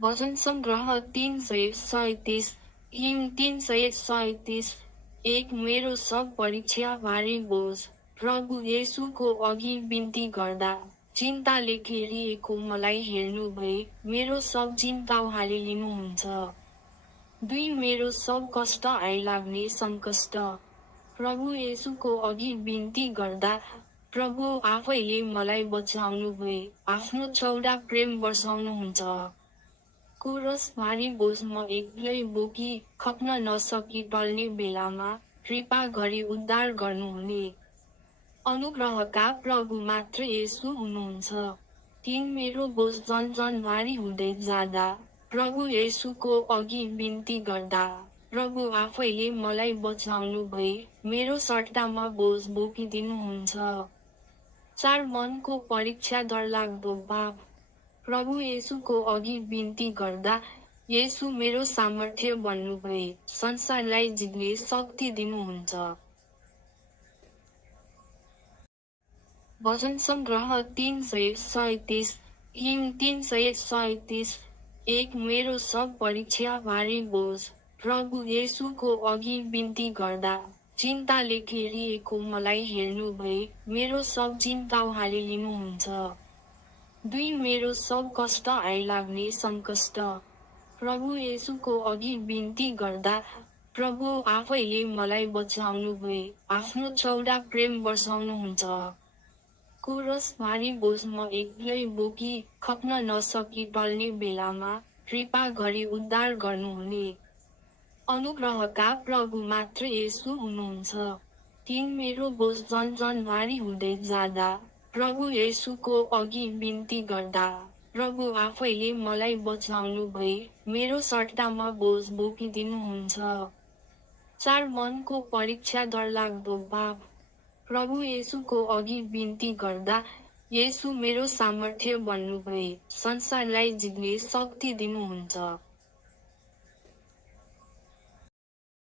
भजन सङ्ग्रह 337 हिम 337 एक मेरो सब परीक्षा भारी बोझ प्रभु येशूको अघि बिन्ती गर्दा चिन्ताले घेरिएको मलाई हेर्नु भए मेरो सब चिन्ता उहाँले लिनुहुन्छ। 2 मेरो सब कष्ट आइलाग्ने सङ्कष्ट प्रभु येशूको अघि बिन्ती गर्दा प्रभु आफैले मलाई बचाउनु भए आफ्नो चौडा प्रेम वर्षाउनुहुन्छ। कोरस भारी बोझ म एक्लै बोकी खप्न नसकी टल्ने बेलामा कृपा गरी उद्धार गर्नुहुने अनुग्रहका प्रभु मात्र येशू हुनुहुन्छ। 3 मेरो बोझ झन भारी हुँदै जाँदा प्रभु येशूको अघि बिन्ती गर्दा प्रभु आफैले मलाई बचाउनु भए मेरो सट्टामा बोझ बोकिदिनुहुन्छ। 4 मनको परीक्षा डरलाग्दो पाप प्रभु येशूको अघि बिन्ती गर्दा येशू मेरो सामर्थ्य बन्नु भए संसारलाई जित्ने शक्ति दिनुहुन्छ। भजन सङ्ग्रह 337 हिम 337 एक मेरो सब परीक्षा भारी बोझ प्रभु येशूको अघि बिन्ती गर्दा चिन्ताले घेरिएको मलाई हेर्नु भए मेरो सब चिन्ता उहाँले लिनुहुन्छ। 2 मेरो सब कष्ट आइलाग्ने सङ्कष्ट प्रभु येशूको अघि बिन्ती गर्दा प्रभु आफैले मलाई बचाउनु भए आफ्नो चौडा प्रेम वर्षाउनुहुन्छ। कोरस भारी बोझ म एक्लै बोकी खप्न नसकी टल्ने बेलामा कृपा गरी उद्धार गर्नुहुने अनुग्रहका प्रभु मात्र येशू हुनुहुन्छ। 3 मेरो बोझ झन भारी हुँदै जाँदा प्रभु येशूको अघि बिन्ती गर्दा प्रभु आफैले मलाई बचाउनु भए मेरो सट्टामा बोझ बोकिदिनुहुन्छ। 4 मनको परीक्षा डरलाग्दो पाप प्रभु येशूको अघि बिन्ती गर्दा येशू मेरो सामर्थ्य बन्नु भए संसारलाई जित्ने शक्ति दिनुहुन्छ।